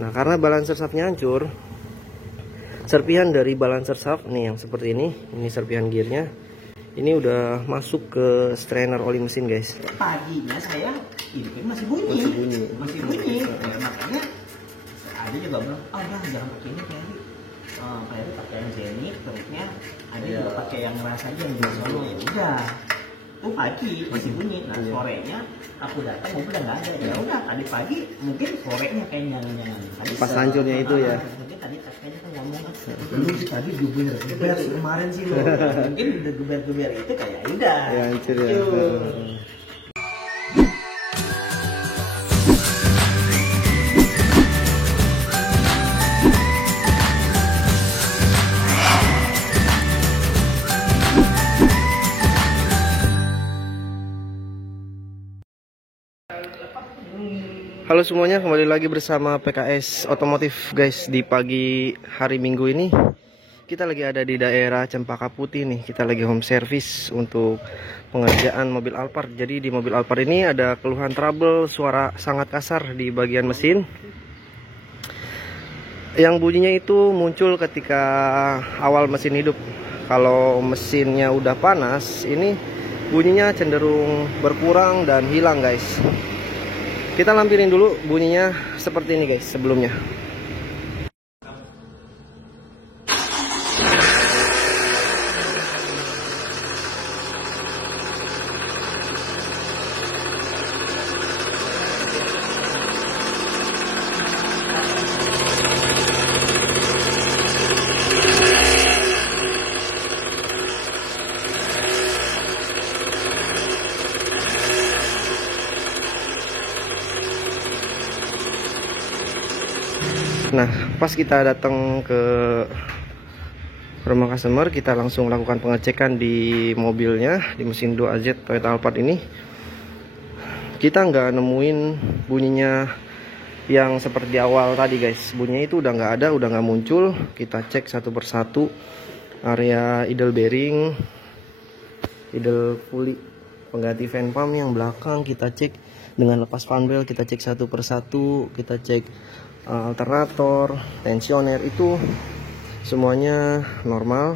Nah, karena balancer shaftnya hancur, serpihan dari balancer shaft nih yang seperti ini serpihan gearnya, ini udah masuk ke strainer oli mesin, guys. Paginya saya hidupin masih bunyi. Ya, makanya ada juga bilang, jangan pakai ini kayak pakai yang Zenith, terusnya ada juga pakai yang ngeras aja yang di sono. Ya udah, pagi masih bunyi. Nah sorenya aku datang mobil udah nggak ada. Ya udah tadi pagi mungkin sorenya kayak nyala. Pas hancurnya itu ya. Mungkin tadi kayaknya kan ngomong lu tadi geber kemarin sih lo. Mungkin udah geber itu kayak udah. Ya hancur ya. Halo semuanya, kembali lagi bersama PKS Otomotif, guys. Di pagi hari Minggu ini kita lagi ada di daerah Cempaka Putih nih. Kita lagi home service untuk pengerjaan mobil Alphard. Jadi di mobil Alphard ini ada keluhan trouble suara sangat kasar di bagian mesin. Yang bunyinya itu muncul ketika awal mesin hidup. Kalau mesinnya udah panas, ini bunyinya cenderung berkurang dan hilang, guys. Kita lampirin dulu bunyinya seperti ini, guys, sebelumnya. Nah, pas kita datang ke rumah customer, kita langsung lakukan pengecekan di mobilnya, di mesin 2AZ Toyota Alphard ini. Kita nggak nemuin bunyinya yang seperti awal tadi, guys. Bunyinya itu udah nggak ada, udah nggak muncul. Kita cek satu persatu area idle bearing, idle pulley, pengganti fan pump yang belakang kita cek dengan lepas fan belt, kita cek satu persatu, kita cek alternator, tensioner, itu semuanya normal.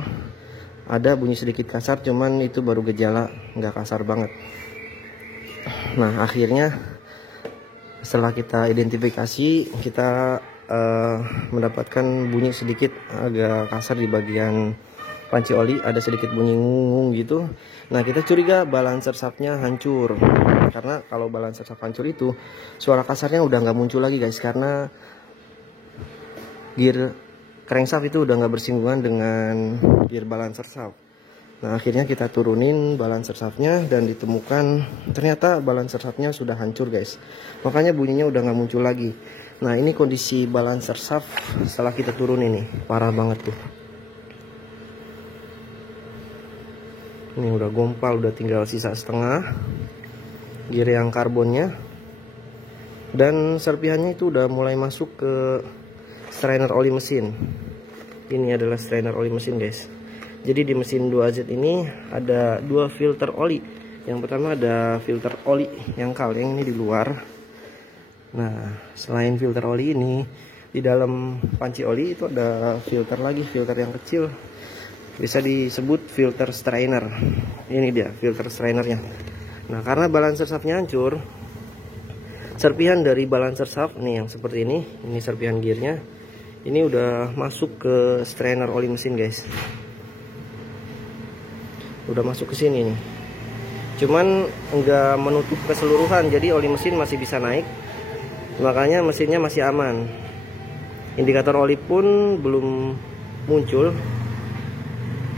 Ada bunyi sedikit kasar, cuman itu baru gejala, nggak kasar banget. Nah, akhirnya setelah kita identifikasi, kita mendapatkan bunyi sedikit agak kasar di bagian panci oli, ada sedikit bunyi ngungung gitu. Nah, kita curiga balancer shaftnya hancur, karena kalau balancer shaft hancur itu suara kasarnya udah nggak muncul lagi, guys, karena gear crankshaft itu udah nggak bersinggungan dengan gear balancer shaft. Nah, akhirnya kita turunin balancer shaftnya dan ditemukan ternyata balancer shaftnya sudah hancur, guys. Makanya bunyinya udah nggak muncul lagi. Nah, ini kondisi balancer shaft setelah kita turunin nih, parah banget tuh. Ini udah gompal, udah tinggal sisa setengah gear yang karbonnya, dan serpihannya itu udah mulai masuk ke strainer oli mesin. Ini adalah strainer oli mesin, guys. Jadi di mesin 2AZ ini ada dua filter oli. Yang pertama ada filter oli yang kaleng, ini di luar. Nah, selain filter oli ini, di dalam panci oli itu ada filter lagi, filter yang kecil. Bisa disebut filter strainer. Ini dia filter strainernya. Nah, karena balancer shaftnya hancur, serpihan dari balancer shaft nih yang seperti ini serpihan gearnya, ini udah masuk ke strainer oli mesin, guys. Udah masuk ke sini nih. Cuman nggak menutup keseluruhan, jadi oli mesin masih bisa naik. Makanya mesinnya masih aman. Indikator oli pun belum muncul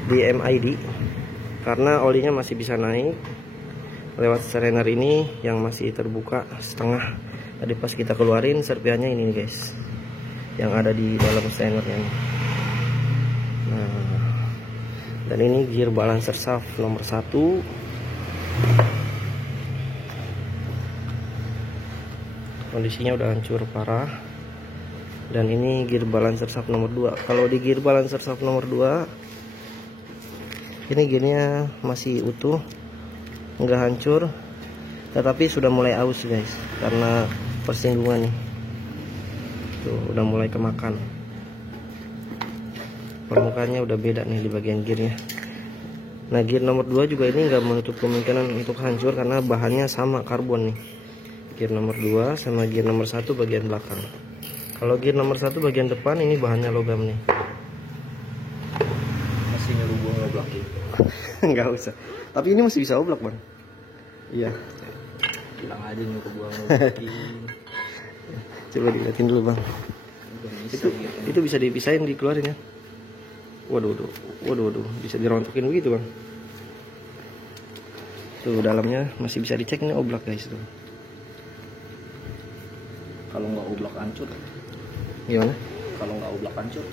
di MID karena olinya masih bisa naik lewat strainer ini yang masih terbuka setengah. Tadi pas kita keluarin serpihannya ini, guys, yang ada di dalam strainernya. Nah, dan ini gear balancer shaft nomor 1. Kondisinya udah hancur parah. Dan ini gear balancer shaft nomor 2. Kalau di gear balancer shaft nomor 2, ini gearnya masih utuh, nggak hancur, tetapi sudah mulai aus, guys, karena persinggungan nih. Tuh udah mulai kemakan. Permukaannya udah beda nih di bagian gearnya. Nah gear nomor 2 juga ini nggak menutup kemungkinan untuk hancur karena bahannya sama, karbon nih. Gear nomor 2 sama gear nomor 1 bagian belakang. Kalau gear nomor 1 bagian depan ini bahannya logam nih. Masih nyuruh gua ngoblak gitu. Nggak usah. Tapi ini masih bisa oblak bang. Iya. Bilang aja nyuruh gua ngoblakin. Coba dilihatin dulu bang. Itu bisa dipisahin, dikeluarin ya. Waduh, bisa dirontokin begitu bang. Tuh dalamnya masih bisa dicek, ini oblak guys tuh. Kalau nggak oblak hancur. Gimana? Kalau nggak oblak hancur.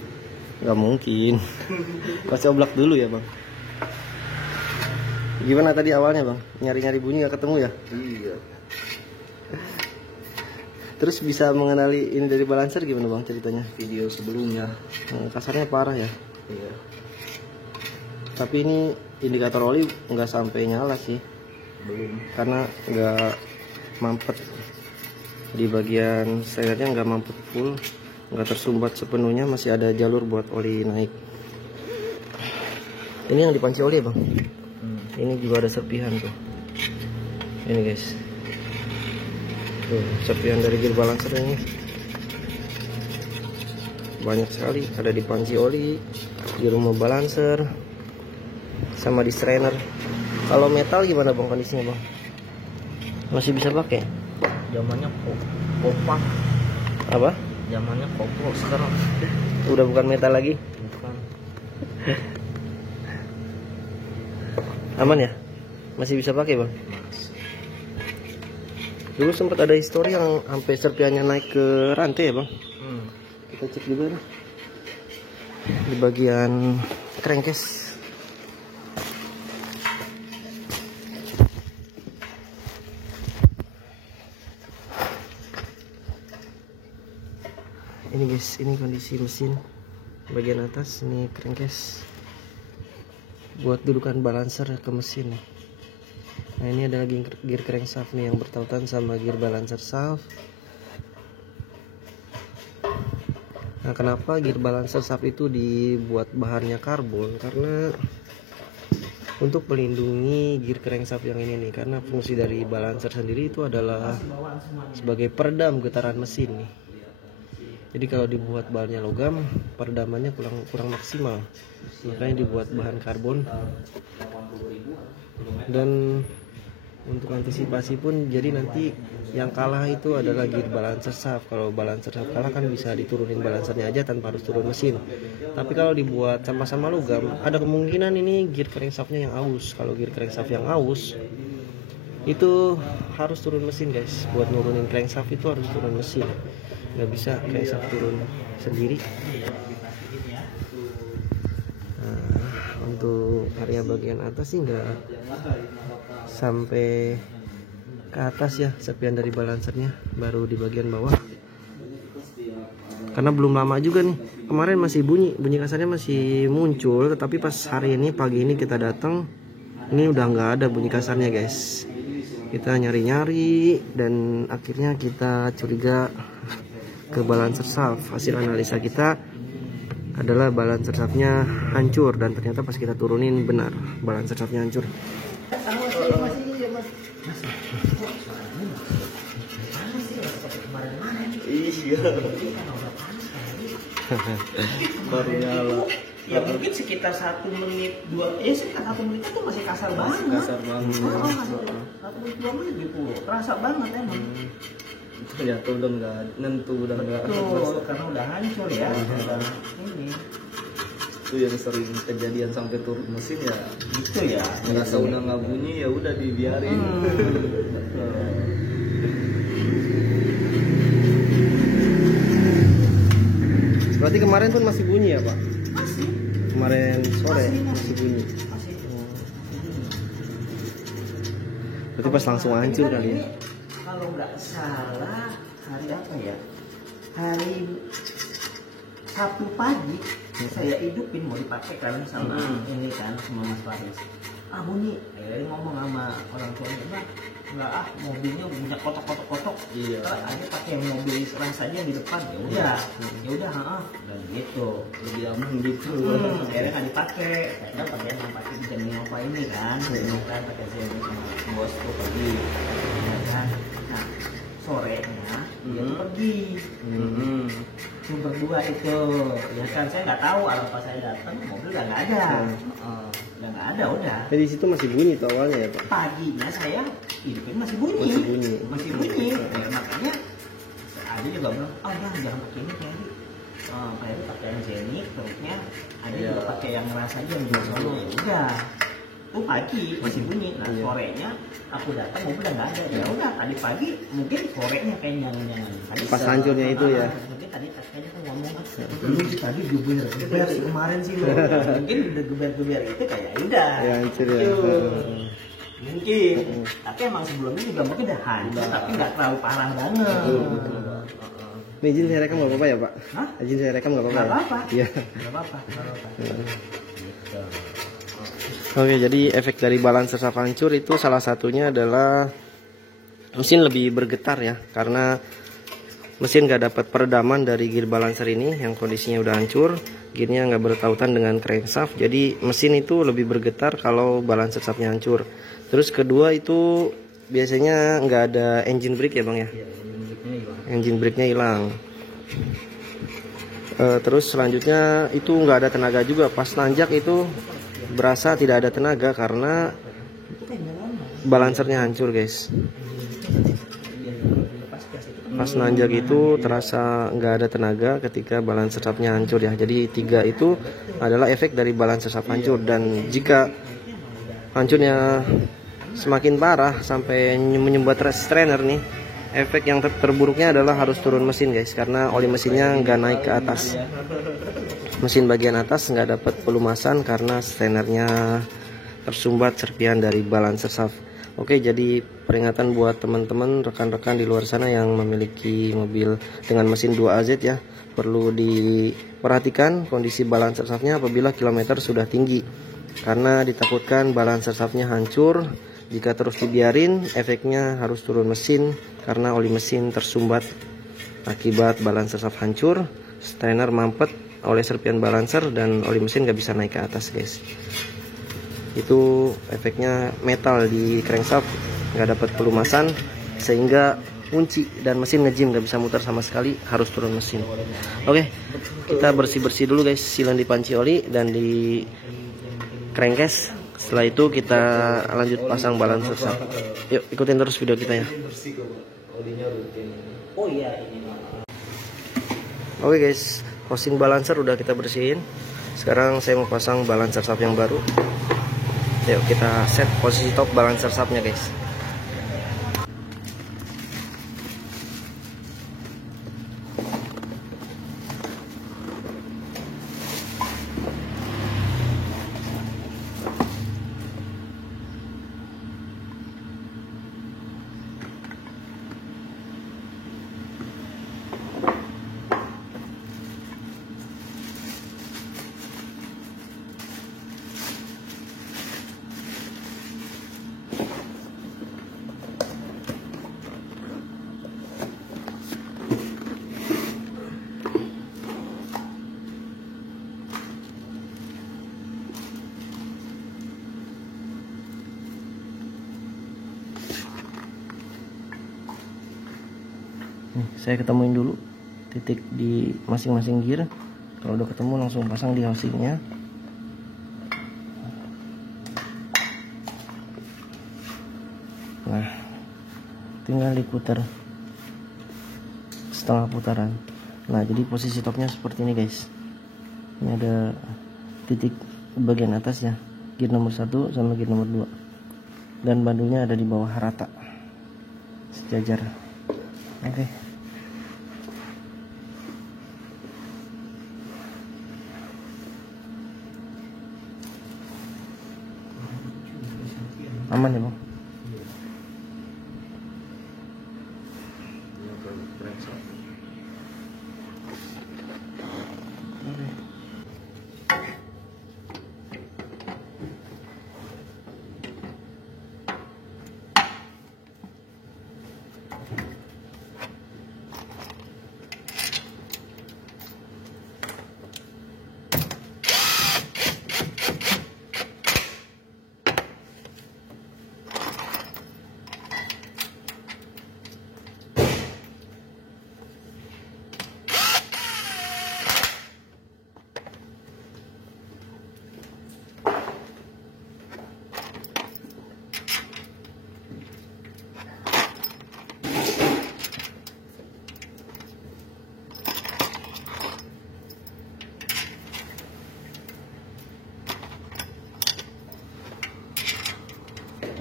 Nggak mungkin. Pasti oblak dulu ya bang. Gimana tadi awalnya bang? Nyari-nyari bunyi nggak ketemu ya? Iya. Terus bisa mengenali ini dari balancer gimana bang ceritanya? Video sebelumnya. Kasarnya parah ya. Iya. Tapi ini indikator oli nggak sampai nyala sih. Belum. Karena nggak mampet di bagian stylernya, nggak mampet full, nggak tersumbat sepenuhnya, masih ada jalur buat oli naik. Ini yang dipanci oli ya bang. Ini juga ada serpihan tuh. Ini guys. Tuh, serpihan dari gear balancer ini banyak sekali, ada di panci oli, di rumah balancer, sama di strainer. Kalau metal gimana bang kondisinya bang? Masih bisa pakai? Zamannya kopak. Apa? Zamannya koplo sekarang. Udah bukan metal lagi? Bukan. Aman ya? Masih bisa pakai bang? Dulu sempat ada histori yang sampai serpiannya naik ke rantai ya bang. Kita cek juga nih di bagian crankcase. Ini guys, ini kondisi mesin bagian atas, ini crankcase buat dudukan balancer ke mesin. Nah ini ada gear crankshaft nih yang bertautan sama gear balancer shaft. Nah kenapa gear balancer shaft itu dibuat bahannya karbon? Karena untuk melindungi gear crankshaft yang ini nih, karena fungsi dari balancer sendiri itu adalah sebagai peredam getaran mesin nih. Jadi kalau dibuat bahannya logam, peredamannya kurang maksimal, makanya dibuat bahan karbon. Dan untuk antisipasi pun, jadi nanti yang kalah itu adalah gear balancer shaft. Kalau balancer shaft kalah kan bisa diturunin balancernya aja tanpa harus turun mesin. Tapi kalau dibuat sama-sama logam, ada kemungkinan ini gear crankshaftnya yang aus. Kalau gear crankshaft yang aus, itu harus turun mesin guys. Buat nurunin crankshaft itu harus turun mesin, nggak bisa crankshaft turun sendiri. Nah, untuk area bagian atas sih nggak sampai ke atas ya serpian dari balancernya, baru di bagian bawah. Karena belum lama juga nih, kemarin masih bunyi kasarnya masih muncul, tetapi pas hari ini pagi ini kita datang, ini udah nggak ada bunyi kasarnya guys. Kita nyari-nyari dan akhirnya kita curiga ke balancer shaft. Hasil analisa kita adalah balancer shaftnya hancur, dan ternyata pas kita turunin benar balancer shaftnya hancur. Iya. Baru nyala. Ya mungkin sekitar 1 menit 2, ya sekitar 1 menit itu masih kasar banget. Kasar banget. Oh, 1 menit 2 menit gitu. Terasa banget emang. Ya tuh udah nggak nentu, udah nggak. Karena udah hancur ya. Ini. Itu yang sering kejadian sampai turun mesin ya. Gitu ya. Ngerasa udah nggak bunyi ya udah dibiarin. Berarti kemarin pun masih bunyi ya Pak? Masih. Kemarin sore masih bunyi. Masih. Berarti pas langsung hancur kali ya? Kalau nggak salah hari apa ya? Hari Sabtu pagi saya hidupin mau dipakai kan sama ini kan sama Mas Faris. Ah bunyi, ngomong sama orang tuanya, Bang, nggak mobilnya punya kotok-kotok. Iya. Aja pakai mobil ras aja di depan, ya udah, dan gitu. Lebih aman gitu. Akhirnya nggak dipakai, karena pakai jenis apa ini kan, kan pakai jenis sama bos tuh pergi, ya kan. Nah sorenya dia tuh pergi. Tuh berdua itu, ya kan saya nggak tahu. Pas saya datang mobil udah nggak ada, udah. Jadi situ masih bunyi tuh awalnya ya Pak? Paginya saya hidupin masih bunyi. Ya, makanya ada juga bilang, jangan pakai ini Ferry. Ferry pakai yang jenik, terusnya ada juga pakai yang ngeras aja yang jual sono. Ya udah. Tuh pagi masih bunyi. Nah sorenya aku datang mobil udah nggak ada. Ya udah tadi pagi mungkin sorenya kayak jangan. Pas hancurnya itu ya. Mungkin tadi kayaknya kan ngomong lu tadi geber kemarin sih lo. Mungkin udah geber itu kayak udah. Ya hancur ya. Mungkin. Tapi emang sebelumnya juga mungkin udah hancur tapi nggak terlalu parah banget. Ini izin saya rekam nggak apa-apa ya Pak? Hah? Izin saya rekam nggak apa-apa? Nggak apa-apa. Iya. Nggak apa-apa. Gitu. Oke, jadi efek dari balancer saf hancur itu salah satunya adalah mesin lebih bergetar ya, karena mesin nggak dapat peredaman dari gear balancer ini yang kondisinya udah hancur, gearnya nggak bertautan dengan crankshaft, jadi mesin itu lebih bergetar kalau balancer shaftnya hancur. Terus kedua itu biasanya nggak ada engine brake ya Bang ya? Engine brake-nya hilang. Terus selanjutnya itu nggak ada tenaga juga, pas nanjak itu berasa tidak ada tenaga karena balancernya hancur guys. Pas nanjak itu terasa nggak ada tenaga ketika balancer shaftnya hancur ya. Jadi 3 itu adalah efek dari balancer shaft hancur, dan jika hancurnya semakin parah sampai menyumbat strainer nih, efek yang terburuknya adalah harus turun mesin guys, karena oli mesinnya nggak naik ke atas. Mesin bagian atas nggak dapat pelumasan karena stainernya tersumbat serpihan dari balancer shaft. Oke, jadi peringatan buat teman-teman rekan-rekan di luar sana yang memiliki mobil dengan mesin 2AZ ya, perlu diperhatikan kondisi balancer shaftnya apabila kilometer sudah tinggi, karena ditakutkan balancer shaftnya hancur. Jika terus dibiarin, efeknya harus turun mesin karena oli mesin tersumbat akibat balancer shaft hancur, strainer mampet oleh serpian balancer, dan oli mesin nggak bisa naik ke atas guys. Itu efeknya metal di crankshaft nggak dapat pelumasan sehingga kunci dan mesin ngejim nggak bisa muter sama sekali, harus turun mesin. Oke, kita bersih-bersih dulu guys silang di panci oli dan di crankcase. Setelah itu kita lanjut pasang balancer shaft. Yuk ikutin terus video kita ya. Oh iya ini. Oke guys, housing balancer udah kita bersihin. Sekarang saya mau pasang balancer shaft yang baru. Yuk kita set posisi top balancer shaftnya guys. Nih, saya ketemuin dulu titik di masing-masing gear. Kalau udah ketemu langsung pasang di housingnya. Nah, tinggal diputar setengah putaran. Nah, jadi posisi topnya seperti ini guys. Ini ada titik bagian atas ya, gear nomor 1 sama gear nomor 2, dan bandulnya ada di bawah rata sejajar. Oke. Aman ya Bang?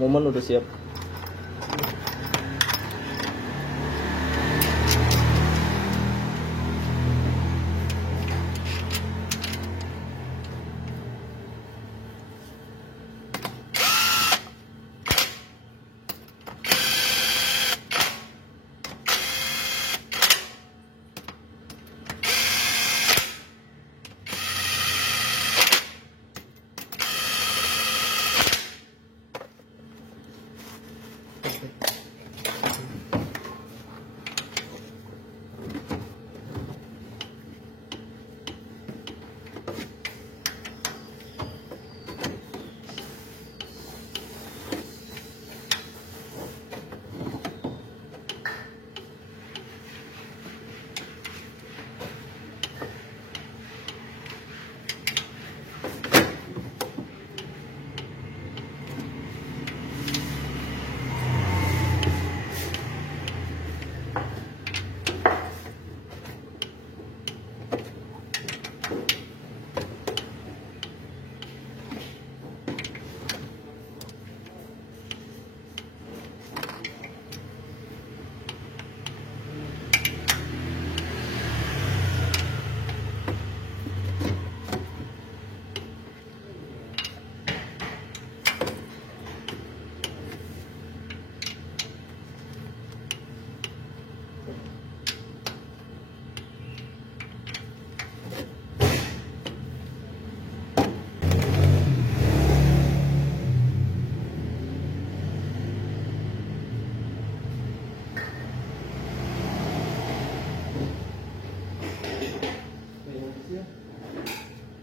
Momen udah siap.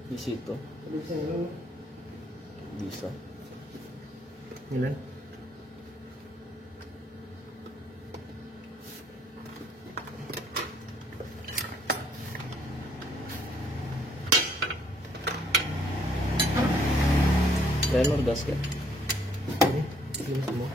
Di situ bisa. Milan. Liner gasket. Ini semua.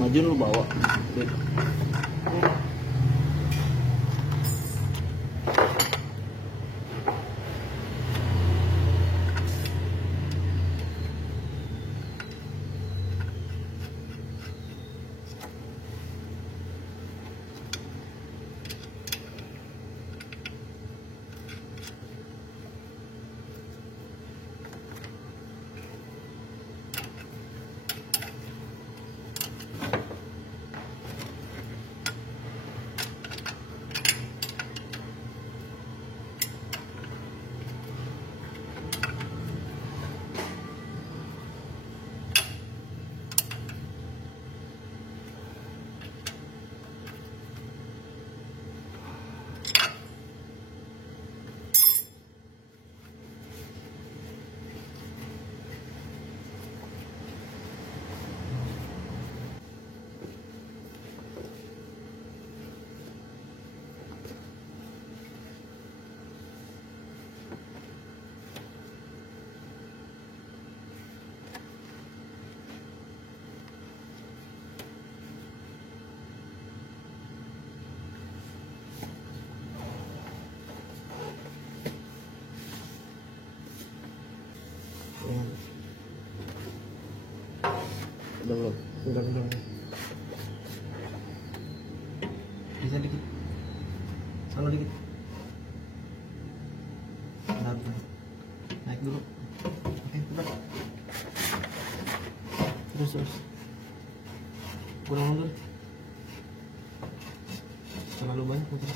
Maju lu bawa. Udah belum? Udah. Bisa dikit. Sana dikit. Bentar. Naik dulu. Oke, udah. Terus. Kurang mundur. Terlalu banyak muter.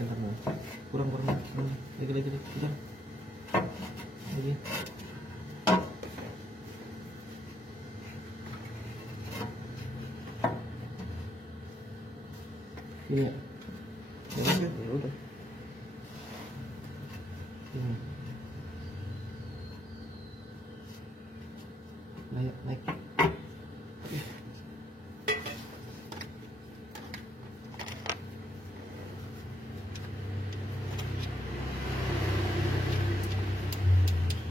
Bentar. Kurang. Lagi. Bentar. Lagi. Ini ya? Ya udah. Ini. Naik.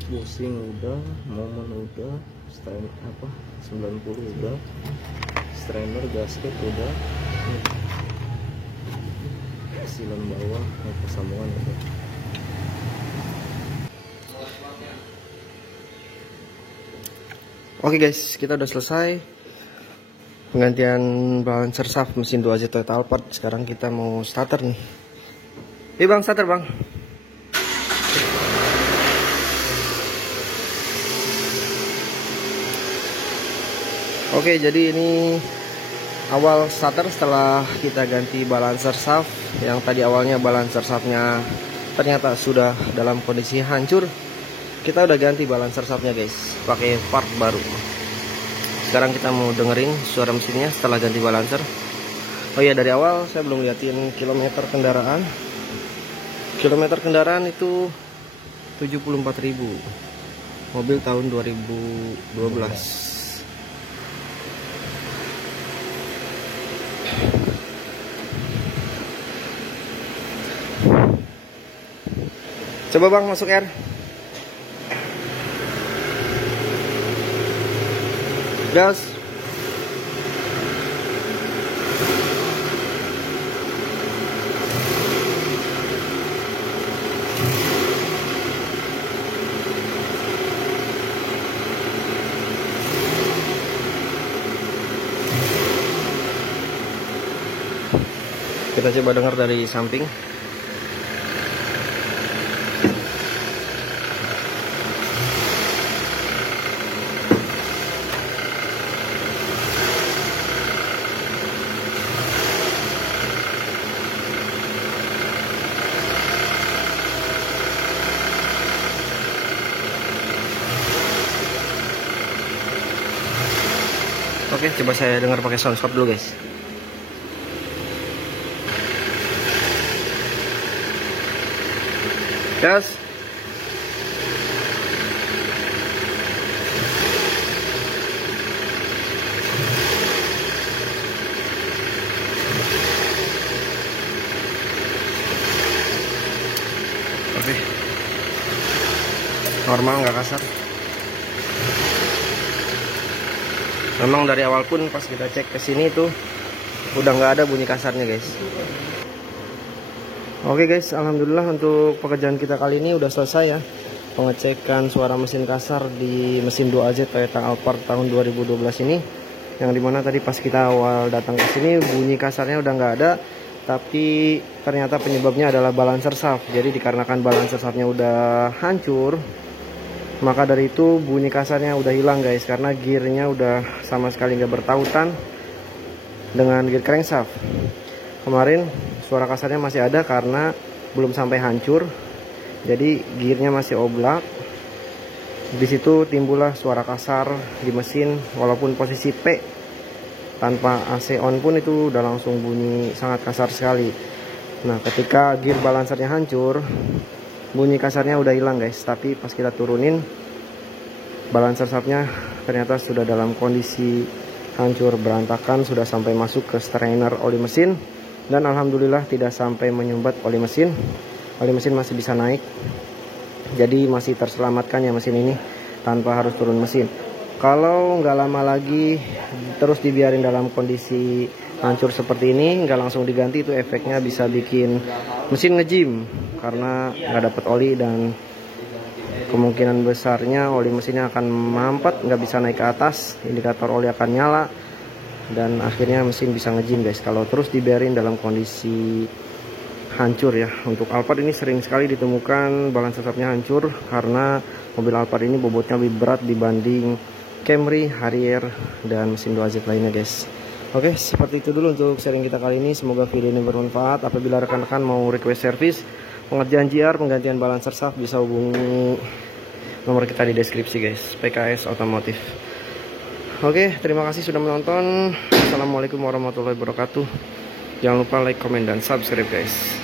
Busing udah, momen udah, strain 90 udah, strainer gasket udah, silam bawah, persambungan udah. Oke guys, kita udah selesai penggantian balancer shaft mesin 2AZ Toyota Alphard. Sekarang kita mau starter nih. Bang, starter bang. Oke, jadi ini awal starter setelah kita ganti balancer shaft. Yang tadi awalnya balancer shaftnya ternyata sudah dalam kondisi hancur. Kita udah ganti balancer shaftnya guys, pakai part baru. Sekarang kita mau dengerin suara mesinnya setelah ganti balancer. Oh iya, dari awal saya belum liatin kilometer kendaraan. Kilometer kendaraan itu 74.000. Mobil tahun 2012. Coba bang masuk air. Gas. Kita coba dengar dari samping. Oke, coba saya dengar pakai sound scope dulu guys. Gas. Oke. Normal, nggak kasar. Memang dari awal pun pas kita cek ke sini tuh udah nggak ada bunyi kasarnya guys. Oke guys, alhamdulillah untuk pekerjaan kita kali ini udah selesai ya. Pengecekan suara mesin kasar di mesin 2AZ Toyota Alphard tahun 2012 ini. Yang dimana tadi pas kita awal datang ke sini bunyi kasarnya udah nggak ada. Tapi ternyata penyebabnya adalah balancer shaft. Jadi dikarenakan balancer shaftnya udah hancur, maka dari itu bunyi kasarnya udah hilang guys. Karena gearnya udah sama sekali nggak bertautan dengan gear crankshaft. Kemarin suara kasarnya masih ada karena belum sampai hancur, jadi gearnya masih oblak. Di situ timbullah suara kasar di mesin, walaupun posisi P tanpa AC on pun itu udah langsung bunyi sangat kasar sekali. Nah, ketika gear balancernya hancur, bunyi kasarnya udah hilang guys. Tapi pas kita turunin, balancer shaftnya ternyata sudah dalam kondisi hancur berantakan, sudah sampai masuk ke strainer oli mesin. Dan alhamdulillah tidak sampai menyumbat oli mesin. Oli mesin masih bisa naik. Jadi masih terselamatkan ya mesin ini tanpa harus turun mesin. Kalau nggak lama lagi terus dibiarin dalam kondisi hancur seperti ini, nggak langsung diganti, itu efeknya bisa bikin mesin ngejim karena nggak dapat oli dan kemungkinan besarnya oli mesinnya akan mampet, nggak bisa naik ke atas, indikator oli akan nyala, dan akhirnya mesin bisa ngejim guys kalau terus dibiarin dalam kondisi hancur ya. Untuk Alphard ini sering sekali ditemukan balancer shaftnya hancur karena mobil Alphard ini bobotnya lebih berat dibanding Camry, Harrier, dan mesin 2AZ lainnya guys. Oke, seperti itu dulu untuk sharing kita kali ini. Semoga video ini bermanfaat. Apabila rekan-rekan mau request service, pengerjaan GR, penggantian balancer shaft, bisa hubungi nomor kita di deskripsi guys, PKS Otomotif. Oke, terima kasih sudah menonton. Assalamualaikum warahmatullahi wabarakatuh. Jangan lupa like, komen, dan subscribe guys.